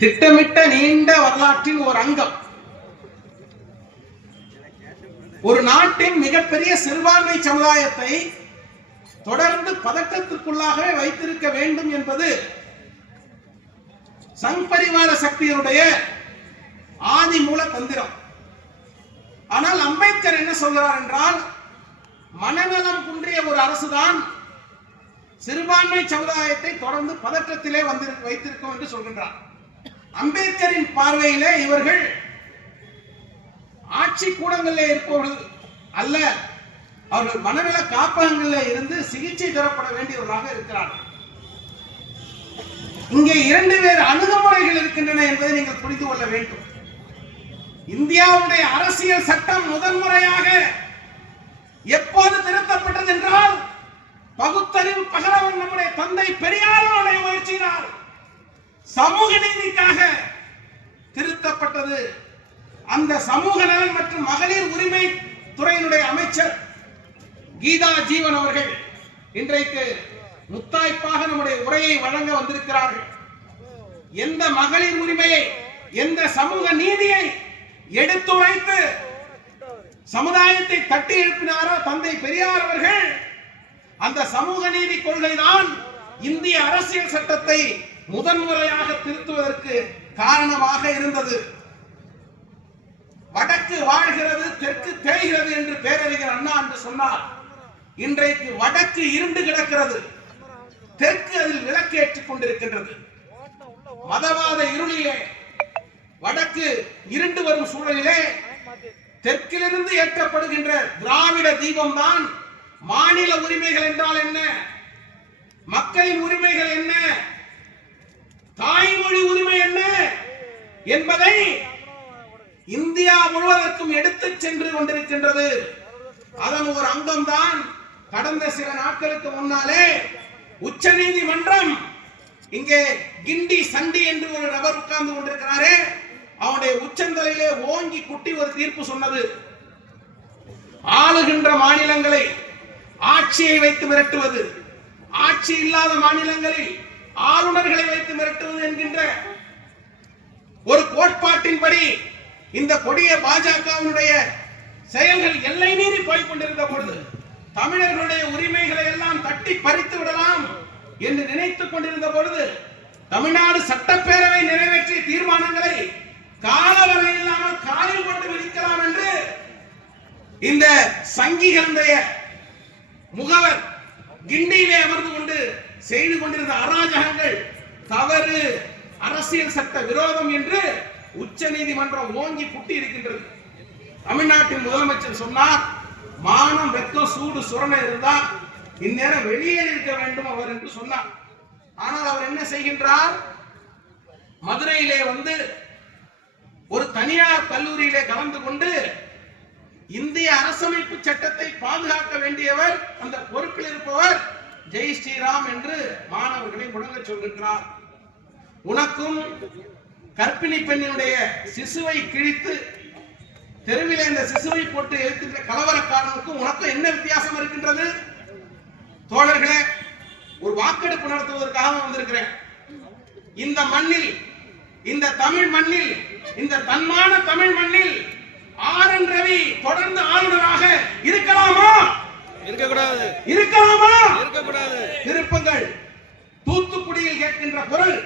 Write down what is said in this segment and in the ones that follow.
திட்டமிட்ட நீண்ட வரலாற்றின் ஒரு அங்கம். ஒரு நாட்டின் மிகப்பெரிய சிறுபான்மை சமுதாயத்தை தொடர்ந்து பதட்டத்திற்குள்ளாகவே வைத்திருக்க வேண்டும் என்பது சங் பரிவார சக்தியினுடைய ஆதி மூல தந்திரம் ஆனால் அம்பேத்கர் என்ன சொல்கிறார் என்றால் மனநலம் குன்றிய ஒரு அரசுதான் சிறுபான்மை சமுதாயத்தை தொடர்ந்து பதற்றத்திலே வந்து வைத்திருக்கும் என்று சொல்கின்றார். அம்பேத்கரின் பார்வையில இவர்கள் ஆட்சி கூடங்களில் இருப்பவர்கள் அல்ல அவர்கள் மனநல காப்பகங்களில் இருந்து சிகிச்சை தரப்பட வேண்டியவர்களாக இருக்கிறார்கள். இங்கே இரண்டு வேறு அணுகுமுறைகள் இருக்கின்றன என்பதை நீங்கள் புரிந்து கொள்ள வேண்டும். இந்தியாவுடைய அரசியல் சட்டம் முதன்முறையாக எப்போது திருத்தப்பட்டது என்றால் பகுத்தறிவு பகலவன் நம்முடைய தந்தை பெரியாரோடைய முயற்சியினால். சமூக நீதிக்காக திருத்தப்பட்டது. அந்த சமூக நலன் மற்றும் மகளிர் உரிமை துறையினுடைய அமைச்சர் கீதா ஜீவன் அவர்கள் இன்றைக்கு முத்தாய்ப்பாக நம்முடைய உரையை வழங்க வந்திருக்கிறார்கள். எந்த மகளிர் உரிமையை எந்த சமூக நீதியை எடுத்துரைத்து சமுதாயத்தை தட்டி எழுப்பினாரோ தந்தை பெரியார் அவர்கள் அந்த சமூக நீதி கொள்கைதான் இந்திய அரசியல் சட்டத்தை முதன்முறையாக திருத்துவதற்கு காரணமாக இருந்தது. வடக்கு வாழ்கிறது தெற்கு தேய்கிறது என்று பேரறிஞர் அண்ணா என்று சொன்னார். இன்றைக்கு வடக்கு இருண்டு கிடக்கிறது. தெற்கு அதில் விளக்கேற்றுக் கொண்டிருக்கின்றது. மதவாத இருளிலே வடக்கு இருண்டு வரும் சூழலிலே தெற்கிலிருந்து ஏற்றப்படுகின்ற திராவிட தீபம் தான் மாநில உரிமைகள் என்றால் என்ன? மக்களின் உரிமைகள் என்ன? தாய்மொழி உரிமை என்ன? என்பதை இந்தியா முழுவதற்கும் எடுத்துச் சென்று கொண்டிருக்கின்றது. அதன் ஒரு அங்கம் தான் கடந்த சில நாட்களுக்கு முன்னாலே உச்ச நீதிமன்றம் இங்கே கிண்டி சண்டி என்று ஒரு நபர் உட்கார்ந்து கொண்டிருக்கிறாரே. அவனுடைய உச்சந்தலையிலே ஓங்கி குட்டி ஒரு தீர்ப்பு சொன்னது. ஆளுகின்ற மாநிலங்களை ஆட்சியை வைத்து மிரட்டுவது. ஆட்சி இல்லாத மாநிலங்களில் ஆளுநர்களை வைத்து மிரட்டுவது என்கின்ற ஒரு கோட்பாட்டின்படி இந்த கொடிய பாஜகவினுடைய செயல்கள் எல்லை மீறி போய் கொண்டிருந்த பொழுது தமிழர்களுடைய உரிமைகளை எல்லாம் தட்டி பறித்து விடலாம் என்று நினைத்துக் கொண்டிருந்த பொழுது தமிழ்நாடு சட்டப்பேரவை நிறைவேற்றிய தீர்மானங்களை காலவரை இல்லாமல் காலில் கொண்டு விதிக்கலாம் என்று இந்த சங்கிகளுடைய முகவர் கிண்டியிலே அமர்ந்து கொண்டு செய்து கொண்டிருந்த அராஜகங்கள் தவறு அரசியல் சட்ட விரோதம் என்று உச்ச நீதிமன்றம் ஓங்கி குட்டி இருக்கின்றது. தமிழ்நாட்டின் முதலமைச்சர் சொன்னார் மானம் வெக்கம் சூடு சுரணை இருந்தா இந்நேரம் வெளியே இருக்க வேண்டும் அவர் என்று சொன்னார். ஆனால் அவர் என்ன செய்கின்றார்? மதுரையிலே வந்து ஒரு தனியார் கல்லூரியிலே கலந்து கொண்டு இந்திய அரசமைப்பு சட்டத்தை பாதுகாக்க வேண்டியவர் அந்த பொறுப்பில் இருப்பவர் ஜெய் ஸ்ரீராம் என்று மாணவர்களை முழங்க சொல்கின்றார். உனக்கும் கற்பிணி பெண்ணினுடைய சிசுவை கிழித்து தெருவில் இந்த சிசுவை போட்டு எழுத்துகின்ற கலவரக்காரனுக்கும் உனக்கும் என்ன வித்தியாசம் இருக்கின்றது? தோழர்களே ஒரு வாக்கெடுப்பு நடத்துவதற்காக வந்திருக்கிறேன். இந்த மண்ணில் இந்த தமிழ் மண்ணில் இந்த தன்மான தமிழ் மண்ணில் ஆர் என் ரவி தொடர்ந்து ஆளுநராக இருக்கலாமா? இருக்கக்கூடாது. இருக்கலாமா? இருக்கக்கூடாது. திருப்பங்கள். தூத்துக்குடியில் கேட்கின்ற குரல்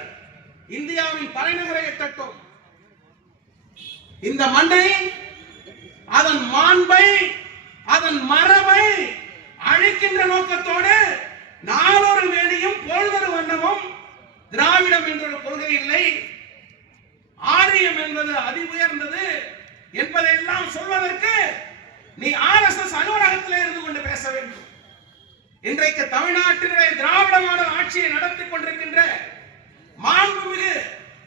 இந்தியாவின் தலைநகரை எட்டட்டும். இந்த மண்ணை அதன் மாண்பை அதன் அழிக்கின்ற நோக்கத்தோடு நாளொரு வேணியும் பொழுதொரு வண்ணமும் திராவிடம் என்ற ஒரு கொள்கை இல்லை ஆரியம் என்பது அதி உயர்ந்தது என்பதையெல்லாம் சொல்வதற்கு நீ ஆர்எஸ்எஸ் அலுவலகத்திலே இருந்து கொண்டு பேச வேண்டும் இன்றைக்கு தமிழ்நாட்டினுடைய திராவிட மாடல் ஆட்சியை நடத்தி கொண்டிருக்கின்ற மாண்புமிகு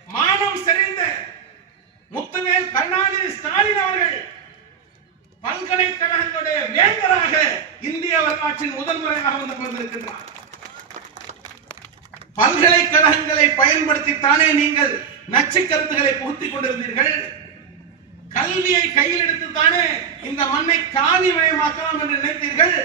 மானம் செறிந்த முத்துவேல் கருணாநிதி ஸ்டாலின் அவர்கள் பல்கலைக்கழகங்களுடைய வேந்தராக இந்திய வரலாற்றில் முதல் முறையாக வந்து கொண்டிருக்கின்றார் பல்கலைக்கழகங்களை பயன்படுத்தித்தானே நீங்கள் நச்சு கருத்துக்களை புகுத்திக் கொண்டிருந்தீர்கள். கல்வியை கையில் எடுத்துத்தானே இந்த மண்ணை காவிமயமாக்கலாம் என்று நினைத்தீர்கள்.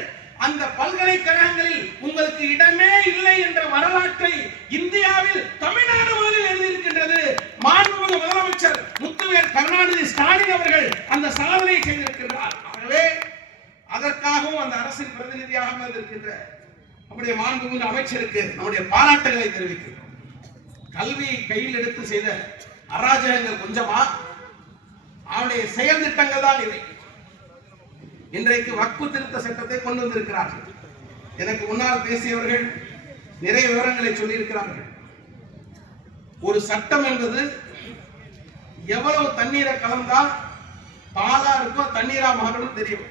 அந்த பல்கலைக்கழகங்களில் உங்களுக்கு இடமே இல்லை என்ற வரலாற்றை இந்தியாவில் தமிழ்நாடு முதலில் எழுதியிருக்கின்றது. மாண்புமிகு முதலமைச்சர் முத்துவேல் கருணாநிதி ஸ்டாலின் அவர்கள் அந்த சாதனையை செய்திருக்கிறார் ஆகவே அதற்காகவும் அந்த அரசின் பிரதிநிதியாக இருக்கின்ற நம்முடைய மாண்புமிகு அமைச்சருக்கு நம்முடைய பாராட்டுகளை தெரிவிக்கிறோம். கல்வியை கையில் எடுத்து செய்த அராஜகங்கள் கொஞ்சமா அவனுடைய செயல் திட்டங்கள் தான் இவை இன்றைக்கு வக்பு திருத்த சட்டத்தை கொண்டு வந்திருக்கிறார்கள். எனக்கு முன்னால் பேசியவர்கள் நிறைய விவரங்களை சொல்லியிருக்கிறார்கள். ஒரு சட்டம் என்பது எவ்வளவு தண்ணீரை கலந்தால் பாலா இருக்கோ தண்ணீரா மாறணும் தெரியும்.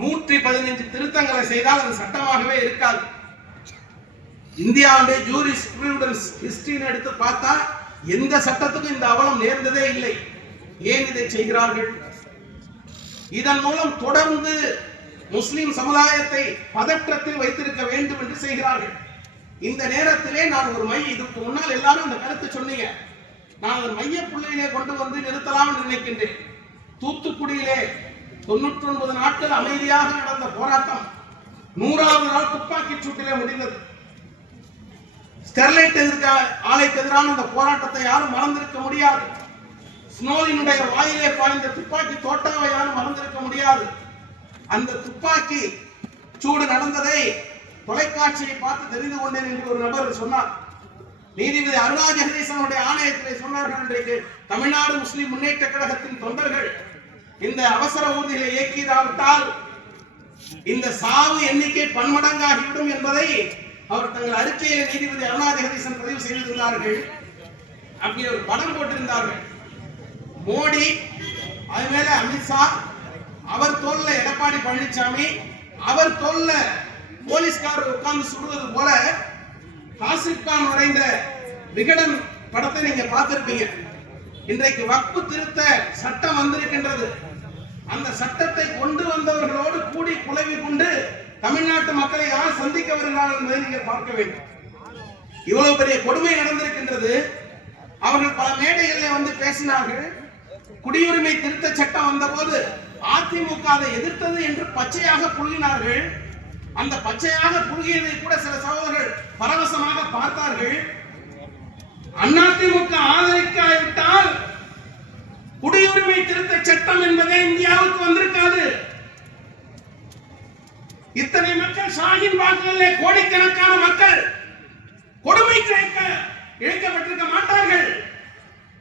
நூற்றி பதினைஞ்சு திருத்தங்களை செய்தால் அது சட்டமாகவே இருக்காது. இந்தியாவுடைய ஜூரிஸ் ஸ்டூடெண்ட்ஸ் ஹிஸ்டரின்னு எடுத்து பார்த்தா எந்த சட்டத்துக்கும் இந்த அவலம் நேர்ந்ததே இல்லை. ஏன் இதை செய்கிறார்கள்? இதன் மூலம் தொடர்ந்து முஸ்லிம் சமுதாயத்தை பதற்றத்தில் வைத்திருக்க வேண்டும் என்று செய்கிறார்கள். இந்த நேரத்திலே நான் ஒரு மை இதுக்கு முன்னால் எல்லாரும் அந்த கருத்து சொன்னீங்க. நான் ஒரு மைய புள்ளியிலே கொண்டு வந்து நிறுத்தலாம் நினைக்கின்றேன். தூத்துக்குடியிலே தொண்ணூற்றி ஒன்பது நாட்கள் அமைதியாக நடந்த போராட்டம் நூறாவது நாள் துப்பாக்கி சூட்டிலே முடிந்தது. ஸ்டெர்லைட் எதிர்க்க ஆலைக்கு எதிரான அந்த போராட்டத்தை யாரும் மறந்திருக்க முடியாது. ஸ்னோலினுடைய வாயிலே பாய்ந்த துப்பாக்கி தோட்டாவை யாரும் மறந்திருக்க முடியாது. அந்த துப்பாக்கி சூடு நடந்ததை தொலைக்காட்சியை பார்த்து தெரிந்து கொண்டேன் என்று ஒரு நபர் சொன்னார். நீதிபதி அருணா ஜெகதீசனுடைய ஆணையத்திலே சொன்னார்கள் இன்றைக்கு தமிழ்நாடு முஸ்லிம் முன்னேற்ற கழகத்தின் தொண்டர்கள் இந்த அவசர ஊர்திகளை இயக்கியதாவிட்டால் இந்த சாவு எண்ணிக்கை பன்மடங்காகிவிடும் என்பதை அவர் தங்கள் அறிக்கையில் நீதிபதி அருணாதிகதீசன் பதிவு செய்திருந்தார்கள். அப்படி ஒரு படம் போட்டிருந்தார்கள். மோடி அது மேல அமித்ஷா அவர் தோல்ல எடப்பாடி பழனிசாமி அவர் தோல்ல போலீஸ்காரர் உட்கார்ந்து சுடுவது போல காசிப் கான் வரைந்த விகடன் படத்தை நீங்க பார்த்திருப்பீங்க. இன்றைக்கு வக்பு திருத்த சட்டம் வந்திருக்கின்றது. அந்த சட்டத்தை கொண்டு வந்தவர்களோடு கூடி குழவி கொண்டு தமிழ்நாட்டு மக்களை யார் சந்திக்க வருகிறார்கள் என்பதை நீங்கள் பார்க்க வேண்டும். இவ்வளவு பெரிய கொடுமை நடந்திருக்கின்றது. அவர்கள் பல மேடைகளில் வந்து பேசினார்கள். குடியுரிமை திருத்த சட்டம் வந்தபோது அதிமுக அதை எதிர்த்தது என்று பச்சையாக புழுகினார்கள். அந்த பச்சையாக புழுகியதை கூட சில சகோதரர்கள் பரவசமாக பார்த்தார்கள். அதிமுக ஆதரிக்காவிட்டால் குடியுரிமை திருத்த சட்டம் என்பதே இந்தியாவுக்கு வந்திருக்காது. இத்தனை மக்கள் ஷாகின் வாக்குகளிலே கோடிக்கணக்கான மக்கள் கொடுமை கிடைக்க இழைக்கப்பட்டிருக்க மாட்டார்கள்.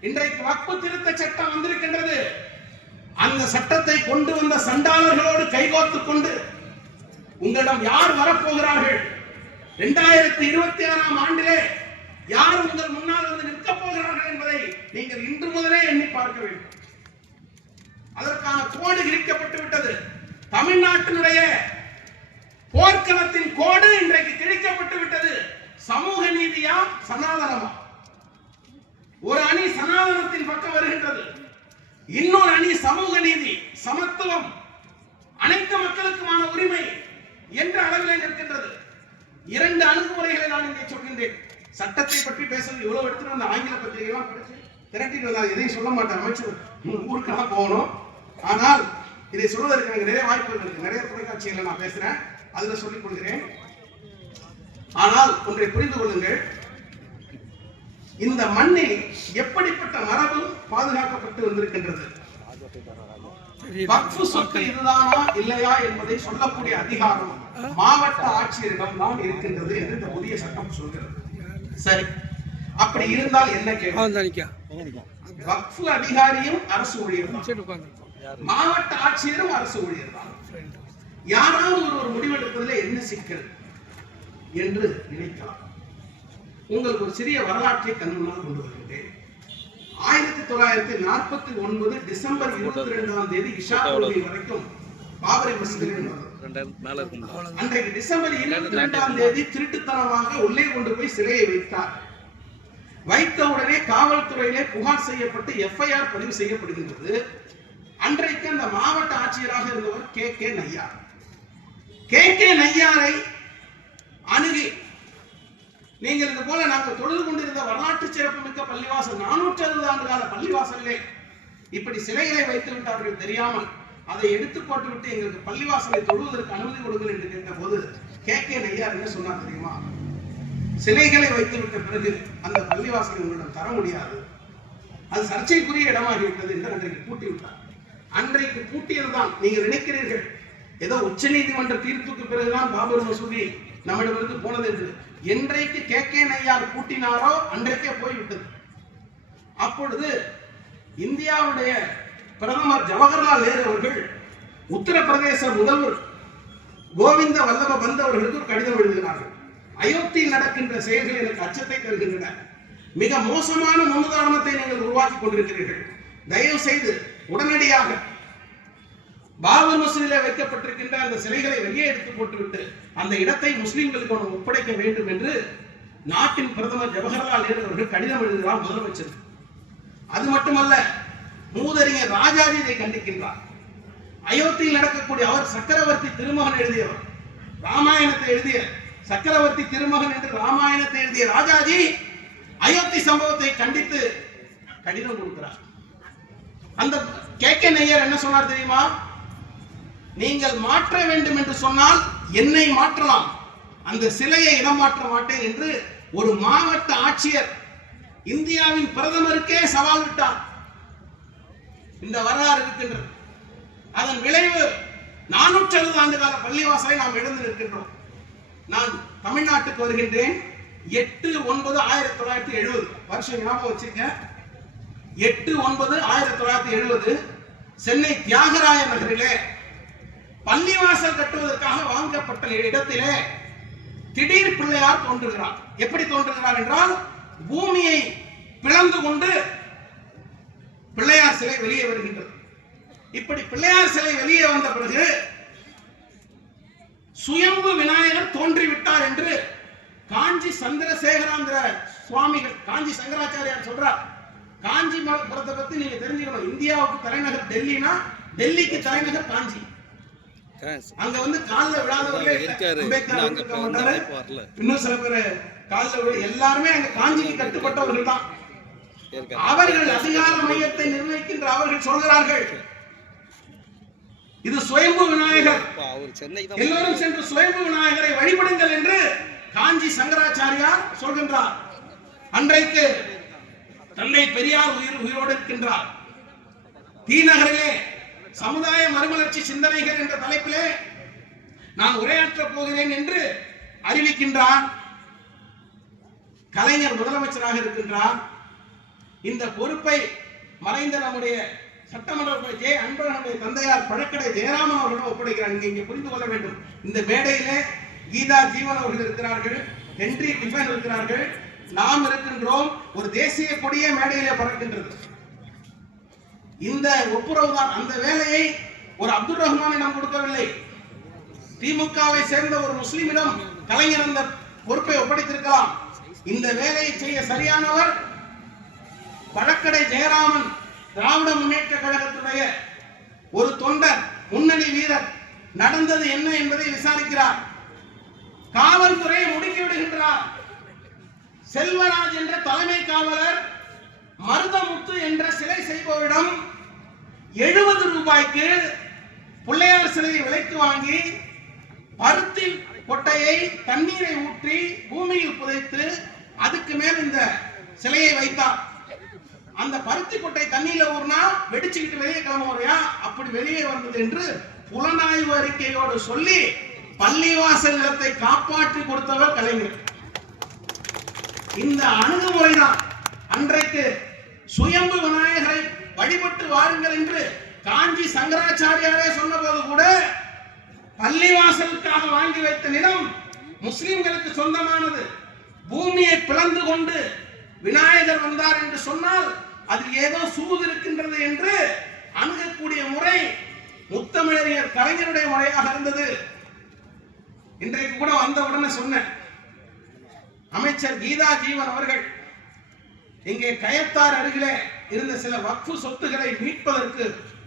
இன்றைக்கு வக்பு திருத்த சட்டம் வந்திருக்கின்றது. அந்த சட்டத்தை கொண்டு வந்த சண்டாளர்களோடு கைகோத்துக் கொண்டு உங்களிடம் யார் வரப்போகிறார்கள்? இரண்டாயிரத்தி இருபத்தி ஆறாம் ஆண்டிலே யார் உங்கள் முன்னால் வந்து நிற்கப் போகிறார்கள் என்பதை நீங்கள் இன்று முதலே எண்ணி பார்க்க வேண்டும். அதற்கான கோடு கிழிக்கப்பட்டு விட்டது. தமிழ்நாட்டினுடைய போர்க்களத்தின் கோடு இன்றைக்கு கிழிக்கப்பட்டு விட்டது. சமூக நீதியா? சனாதனமா? ஒரு அணி சனாதனத்தின் பக்கம் வருகின்றது. இன்னொரு அணி சமூக நீதி சமத்துவம் அனைத்து மக்களுக்குமான உரிமை என்ற அளவில் நிற்கின்றது. இரண்டு அணுகுமுறைகளை நான் இங்கே சொல்கின்றேன். சட்டத்தை பற்றி பேசுறது இவ்வளவு எடுத்துட்டு வந்த ஆங்கில பத்திரிகைலாம் படிச்சு திரட்டிட்டு வந்தால் எதையும் சொல்ல மாட்டேன் அமைச்சர் ஊருக்கெல்லாம் போகணும். ஆனால் இதை சொல்வதற்கு எனக்கு நிறைய வாய்ப்புகள் இருக்கு. நிறைய தொலைக்காட்சிகளை நான் பேசுறேன். அதுல சொல்லிக் கொள்கிறேன். ஆனால் ஒன்றை புரிந்து கொள்ளுங்கள். இந்த மண்ணில் எப்படிப்பட்ட மரபு பாதுகாக்கப்பட்டு வந்திருக்கின்றது? வக்ஃபு சொத்து இதுதானா இல்லையா என்பதை சொல்லக்கூடிய அதிகாரம் மாவட்ட ஆட்சியரிடம் தான் இருக்கின்றது என்று இந்த புதிய சட்டம் சொல்கிறது. சரி. அப்படி இருந்தால் என்ன கேள்வி? வக்ஃபு அதிகாரியும் அரசு ஊழியர் மாவட்ட ஆட்சியரும் அரசு ஊழியர் தான் யாராவது ஒரு ஒரு முடிவெடுப்பதில் என்ன சிக்கல் என்று நினைக்கலாம். உங்களுக்கு ஒரு சிறிய வரலாற்றை கண் முன்னால் கொண்டு வருகின்றேன் ஆயிரத்தி தொள்ளாயிரத்தி நாற்பத்தி ஒன்பது டிசம்பர் இருபத்தி ரெண்டாம் தேதி இஷா வரைக்கும் பாபரி மசூதியில் நடந்தது ரெண்டாயிரம் மேல இருக்கும் அன்றைக்கு டிசம்பர் இருபத்தி ரெண்டாம் தேதி திருட்டுத்தனமாக உள்ளே கொண்டு போய் சிலையை வைத்தார். வைத்த உடனே காவல்துறையிலே புகார் செய்யப்பட்டு எஃப்ஐஆர் பதிவு செய்யப்படுகின்றது. அன்றைக்கு அந்த மாவட்ட ஆட்சியராக இருந்தவர் K. K. Nayar K. K. நையாரை அணுகி நீங்கள் இது போல நாங்கள் தொழுது கொண்டிருந்த வரலாற்று சிறப்புமிக்க பள்ளிவாசல் நானூற்றி அறுபது ஆண்டு கால பள்ளிவாசலிலே இப்படி சிலைகளை வைத்து விட்டார்கள் தெரியாமல் அதை எடுத்து போட்டுவிட்டு எங்களுக்கு பள்ளிவாசலை தொழுவதற்கு அனுமதி கொடுங்கள் என்று கேட்ட போது கே கே நையார் என்ன சொன்னார் தெரியுமா? சிலைகளை வைத்துவிட்ட பிறகு அந்த பள்ளிவாசலை உங்களிடம் தர முடியாது. அது சர்ச்சைக்குரிய இடமாகிவிட்டது என்று அன்றைக்கு பூட்டி விட்டார் அன்றைக்கு பூட்டியதுதான் நீங்கள் நினைக்கிறீர்கள் ஏதோ உச்ச நீதிமன்ற தீர்ப்புக்கு பிறகுதான் பாபர் மசூதி நம்மிடமிருந்து போனது என்று. என்றைக்கு கே கே நையார் பூட்டினாரோ அன்றைக்கே போய்விட்டது. அப்பொழுது இந்தியாவுடைய பிரதமர் ஜவஹர்லால் நேரு அவர்கள் உத்தரப்பிரதேச முதல்வர் கோவிந்த வல்லப பந்த் அவர்களுக்கு ஒரு கடிதம் எழுதினார்கள். அயோத்தியில் நடக்கின்ற செயல்கள் எனக்கு அச்சத்தை தருகின்றன. மிக மோசமான முன்னுதாரணத்தை நீங்கள் உருவாக்கி கொண்டிருக்கிறீர்கள். தயவு செய்து உடனடியாக பாபர் மசூதியிலே வைக்கப்பட்டிருக்கின்ற அந்த சிலைகளை வெளியே எடுத்து போட்டுவிட்டு அந்த இடத்தை முஸ்லிம்களுக்கு ஒன்று ஒப்படைக்க வேண்டும் என்று நாட்டின் பிரதமர் ஜவஹர்லால் நேரு அவர்கள் கடிதம் எழுதுகிறார் முதலமைச்சர். அது மட்டுமல்ல தூதறிஞர் ராஜாஜி இதை கண்டிக்கின்றார். அயோத்தியில் நடக்கக்கூடிய அவர் சக்கரவர்த்தி திருமகன் எழுதியவர். ராமாயணத்தை எழுதிய சக்கரவர்த்தி திருமகன் என்று ராமாயணத்தை எழுதிய ராஜாஜி அயோத்தி சம்பவத்தை கண்டித்து கடிதம் கொடுக்கிறார். அந்த கே கே நையர் என்ன சொன்னார் தெரியுமா? நீங்கள் மாற்ற வேண்டும் என்று சொன்னால் என்னை மாற்றலாம். அந்த சிலையை இடம் மாற்ற மாட்டேன் என்று ஒரு மாவட்ட ஆட்சியர் இந்தியாவின் பிரதமருக்கே சவால் விட்டார். இந்த வரலாறு இருக்கின்றது. அதன் விளைவு நானூற்றி அறுபது ஆண்டு கால பள்ளிவாசலை நாம் எழுந்து நிற்கின்றோம். நான் தமிழ்நாட்டுக்கு வருகின்றேன். எட்டு ஒன்பது ஆயிரத்தி தொள்ளாயிரத்தி எழுபது. வருஷம் ஞாபகம் வச்சிருக்க எட்டு ஒன்பது ஆயிரத்தி தொள்ளாயிரத்தி எழுபது சென்னை தியாகராய நகரிலே பள்ளிவாசல் கட்டுவதற்காக வாங்கப்பட்ட இடத்திலே திடீர் பிள்ளையார் தோன்றுகிறார். எப்படி தோன்றுகிறார் என்றால் பூமியை பிளந்து கொண்டு பிள்ளையார் சிலை வெளியே வருகின்றது. இப்படி பிள்ளையார் சிலை வெளியே வந்த பிறகு சுயம்பு விநாயகர் தோன்றிவிட்டார் என்று காஞ்சி சந்திரசேகராந்திர சுவாமிகள் காஞ்சி சங்கராச்சாரியார் சொல்றார். காஞ்சி புறத்தை பத்தி நீங்க தெரிஞ்சுக்கணும். இந்தியாவுக்கு தலைநகர் டெல்லினா டெல்லிக்கு தலைநகர் காஞ்சி. அங்க வந்து கால்ல விழாதவர்களே. அம்பேத்கர் இன்னும் சில பேர் கால்ல எல்லாருமே அங்க காஞ்சிக்கு கட்டுப்பட்டவர்கள் தான். அவர்கள் அதிகார மையத்தை நிர்ணயிக்கின்ற அவர்கள் சொல்கிறார்கள். இது சுயம்பு விநாயகர். எல்லோரும் சென்று சுயம்பு விநாயகரை வழிபடுங்கள் என்று காஞ்சி சங்கராச்சாரியார் சொல்கின்றார். அன்றைக்கு தந்தை பெரியார் உயிர் உயிரோடு இருக்கின்றார். தீநகரிலே சமுதாய மறுமலர்ச்சி சிந்தனைகள் என்ற தலைப்பிலே நான் உரையாற்றப் போகிறேன் என்று அறிவிக்கின்றார். கலைஞர் முதலமைச்சராக இருக்கின்றார். இந்த பொறுப்பை மறைந்த நம்முடைய சட்டமன்ற ஜே அன்பழகனுடைய தந்தையார் பழக்கடை ஜெயராமன் அவர்களிடம் ஒப்படைக்கிறார். நீங்க இங்கே புரிந்து கொள்ள வேண்டும். இந்த மேடையிலே கீதா ஜீவன் அவர்கள் இருக்கிறார்கள் ஹென்றி டிஃபன் இருக்கிறார்கள். நாம் இருக்கின்றோம் ஒரு தேசிய கொடியே மேடையிலே பறக்கின்றது. இந்த ஒப்புரவுதான் அந்த வேலையை ஒரு அப்துல் ரஹ்மானிடம் கொடுக்கவில்லை. திமுகவை சேர்ந்த ஒரு முஸ்லிமிடம் கலைஞர் அந்த பொறுப்பை ஒப்படைத்திருக்கலாம். இந்த வேலையை செய்ய சரியானவர் பழக்கடை ஜெயராமன் திராவிட முன்னேற்ற கழகத்துடைய ஒரு தொண்டர் முன்னணி வீரர் நடந்தது என்ன என்பதை விசாரிக்கிறார். காவல்துறையை முடுக்கி விடுகின்றார். செல்வராஜ் என்ற தலைமை காவலர் மருதமுத்து என்ற சிலை செய்பவரிடம் எழுபது ரூபாய்க்கு பிள்ளையார் சிலையை விலைக்கு வாங்கி பருத்தி கொட்டையை தண்ணீரை ஊற்றி பூமியில் புதைத்து அதுக்கு மேல் இந்த சிலையை வைத்தார். அந்த பருத்தி கொட்டை தண்ணியில ஊர்னா வெடிச்சுக்கிட்டு வெளியே கிளம்ப வரையா அப்படி வெளியே வந்தது என்று புலனாய்வு அறிக்கையோடு சொல்லி பள்ளிவாசல் நிலத்தை காப்பாற்றி கொடுத்தவர் கலைஞர். இந்த அணுகுமுறைதான். அன்றைக்கு சுயம்பு விநாயகரை வழிபட்டு வாருங்கள் என்று காஞ்சி சங்கராச்சாரியாரே சொன்னபோது கூட பள்ளிவாசலுக்காக வாங்கி வைத்த நிலம் முஸ்லிம்களுக்கு சொந்தமானது. பூமியை பிளந்து கொண்டு விநாயகர் வந்தார் என்று சொன்னால் அதில் ஏதோ சூது இருக்கின்றது என்று அணுகக்கூடிய முறை முத்தமிழறிஞர் கலைஞருடைய முறையாக இருந்தது. இன்றைக்கு கூட வந்த உடனே சொன்னேன். அமைச்சர் கீதா ஜீவன் அவர்கள் இங்கே கயத்தார் அருகிலே இருந்த சில வக்ஃபு சொத்துக்களை மீட்பதற்கு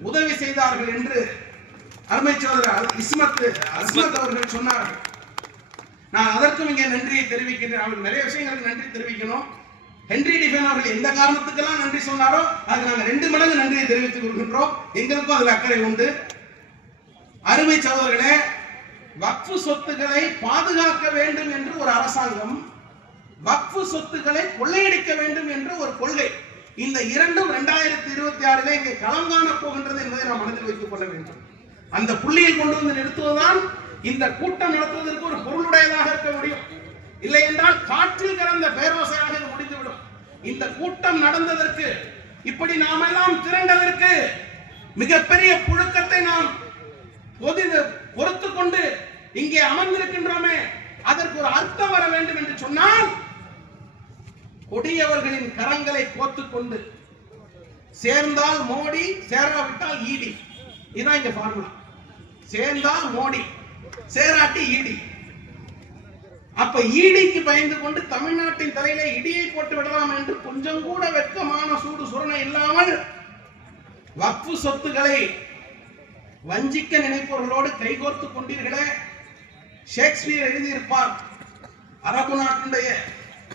உதவி செய்தார்கள் என்று அருமை சோதரர் இஸ்மத் அஸ்மத் அவர்கள் சொன்னார்கள். நான் அதற்கும் இங்கே நன்றியை தெரிவிக்கின்றேன். அவர்கள் நிறைய விஷயங்களுக்கு நன்றி தெரிவிக்கணும். ஹென்றி டிஃபன் அவர்கள் எந்த காரணத்துக்கெல்லாம் நன்றி சொன்னாரோ அதுக்கு நாங்கள் ரெண்டு மடங்கு நன்றியை தெரிவித்துக் கொள்கின்றோம். எங்களுக்கும் அதில் அக்கறை உண்டு. அருமை சகோதரர்களே வக்ஃபு சொத்துக்களை பாதுகாக்க வேண்டும் என்று ஒரு அரசாங்கம் வக்ஃபு சொத்துக்களை கொள்ளையடிக்க வேண்டும் என்று ஒரு கொள்கை. இந்த இரண்டும் இரண்டாயிரத்தி இருபத்தி ஆறுல இங்கே களம் காண போகின்றது என்பதை நாம் மனதில் வைத்துக் கொள்ள வேண்டும். அந்த புள்ளியை கொண்டு வந்து நிறுத்துவதுதான் இந்த கூட்டம் நடத்துவதற்கு ஒரு பொருளுடையதாக இருக்க முடியும். இல்லை என்றால் காற்றில் கலந்த பேரோசையாக இது இந்த கூட்டம் நடந்ததற்கு இப்படி நாமெல்லாம் திரண்டதற்கு மிகப்பெரிய புழுக்கத்தை நாம் பொது பொறுத்து கொண்டு இங்கே அமர்ந்திருக்கின்றோமே அதற்கு ஒரு அர்த்தம் வர வேண்டும் என்று சொன்னால் கொடியவர்களின் கரங்களை போத்துக் கொண்டு சேர்ந்தால் மோடி சேராவிட்டால் ஈடி. இதான் இங்க பார்முலா சேர்ந்தால் மோடி சேராட்டி ஈடி. அப்ப ஈடிக்கு பயந்து கொண்டு தமிழ்நாட்டின் தலையில இடியை போட்டு விடலாம் என்று கொஞ்சம் கூட வெட்கமான சூடு சுரணை இல்லாமல் வக்ஃபு சொத்துக்களை வஞ்சிக்க நினைப்பவர்களோடு கைகோர்த்து கொண்டீர்களே. ஷேக்ஸ்பியர் எழுதியிருப்பார் அரபு நாட்டினுடைய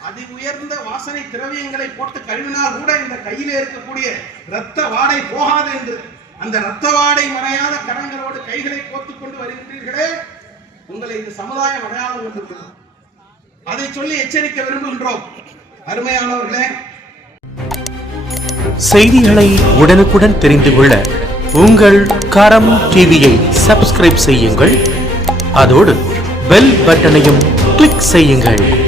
அதி உயர்ந்த வாசனை திரவியங்களை போட்டு கழுவினால் கூட இந்த கையிலே இருக்கக்கூடிய இரத்த வாடை போகாது என்று அந்த இரத்த வாடை மறையாத கரங்களோடு கைகளை கோத்துக் கொண்டு வருகின்றீர்களே. உங்களை இந்த சமுதாயம் அடையாளம் கொண்டிருக்கிறது அதை சொல்லி எச்சரிக்க விரும்புகின்றோம். அருமையானவர்களே. செய்திகளை உடனுக்குடன் தெரிந்து கொள்ள உங்கள் கரம் டிவியை சப்ஸ்கிரைப் செய்யுங்கள். அதோடு பெல் பட்டனையும் கிளிக் செய்யுங்கள்.